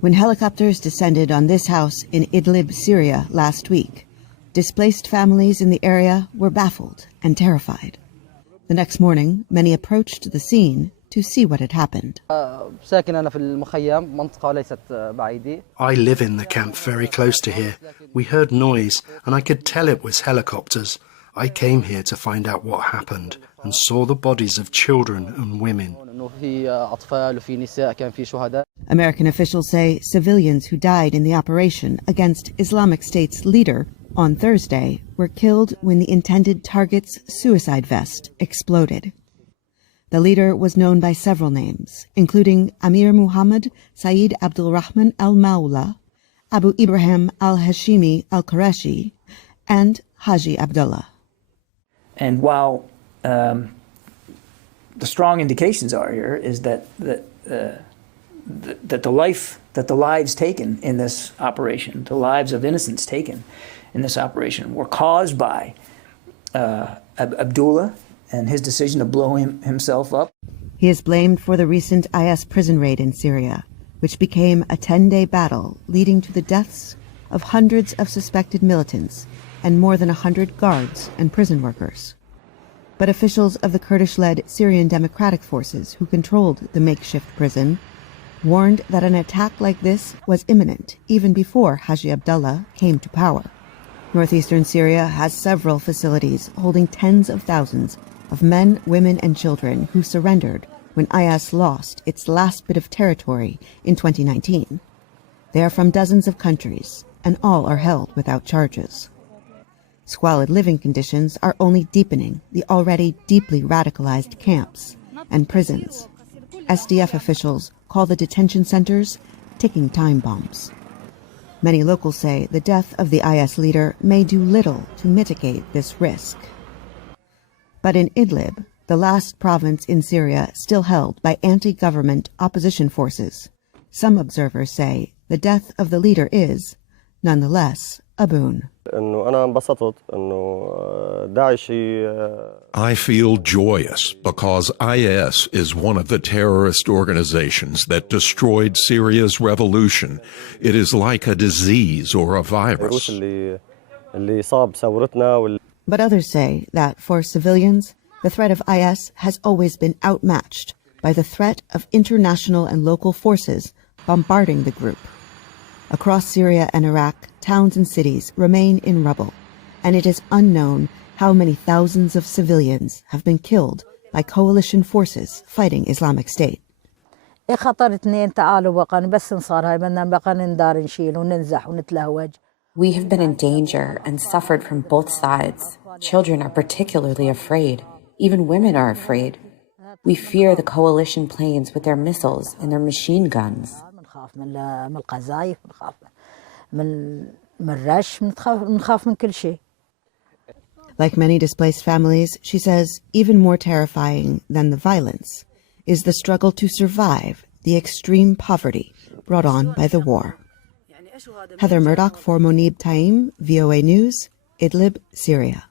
When helicopters descended on this house in Idlib, Syria last week, displaced families in the area were baffled and terrified. The next morning, many approached the scene to see what had happened. I live in the camp very close to here. We heard noise and I could tell it was helicopters. I came here to find out what happened and saw the bodies of children and women. American officials say civilians who died in the operation against Islamic State's leader on Thursday were killed when the intended target's suicide vest exploded. The leader was known by several names, including Amir Muhammad Saeed Abdul Rahman al-Mawla, Abu Ibrahim al-Hashimi al-Qurashi, and Haji Abdullah. And while the strong indications are here is that the lives taken in this operation, the lives of innocents taken in this operation, were caused by Abdullah and his decision to blow himself up. He is blamed for the recent IS prison raid in Syria, which became a 10-day battle leading to the deaths of hundreds of suspected militants and more than 100 guards and prison workers. But officials of the Kurdish-led Syrian Democratic Forces who controlled the makeshift prison warned that an attack like this was imminent even before Haji Abdullah came to power. Northeastern Syria has several facilities holding tens of thousands of men, women, and children who surrendered when IS lost its last bit of territory in 2019. They are from dozens of countries, and all are held without charges. Squalid living conditions are only deepening the already deeply radicalized camps and prisons. SDF officials call the detention centers ticking time bombs. Many locals say the death of the IS leader may do little to mitigate this risk. But in Idlib, the last province in Syria still held by anti-government opposition forces, some observers say the death of the leader is, nonetheless, a boon. I feel joyous because IS is one of the terrorist organizations that destroyed Syria's revolution. It is like a disease or a virus. But others say that for civilians, the threat of IS has always been outmatched by the threat of international and local forces bombarding the group. Across Syria and Iraq, towns and cities remain in rubble, and it is unknown how many thousands of civilians have been killed by coalition forces fighting Islamic State. We have been in danger and suffered from both sides. Children are particularly afraid. Even women are afraid. We fear the coalition planes with their missiles and their machine guns. Like many displaced families, she says even more terrifying than the violence is the struggle to survive the extreme poverty brought on by the war. Heather Murdock for Mouneb Taim, VOA News, Idlib, Syria.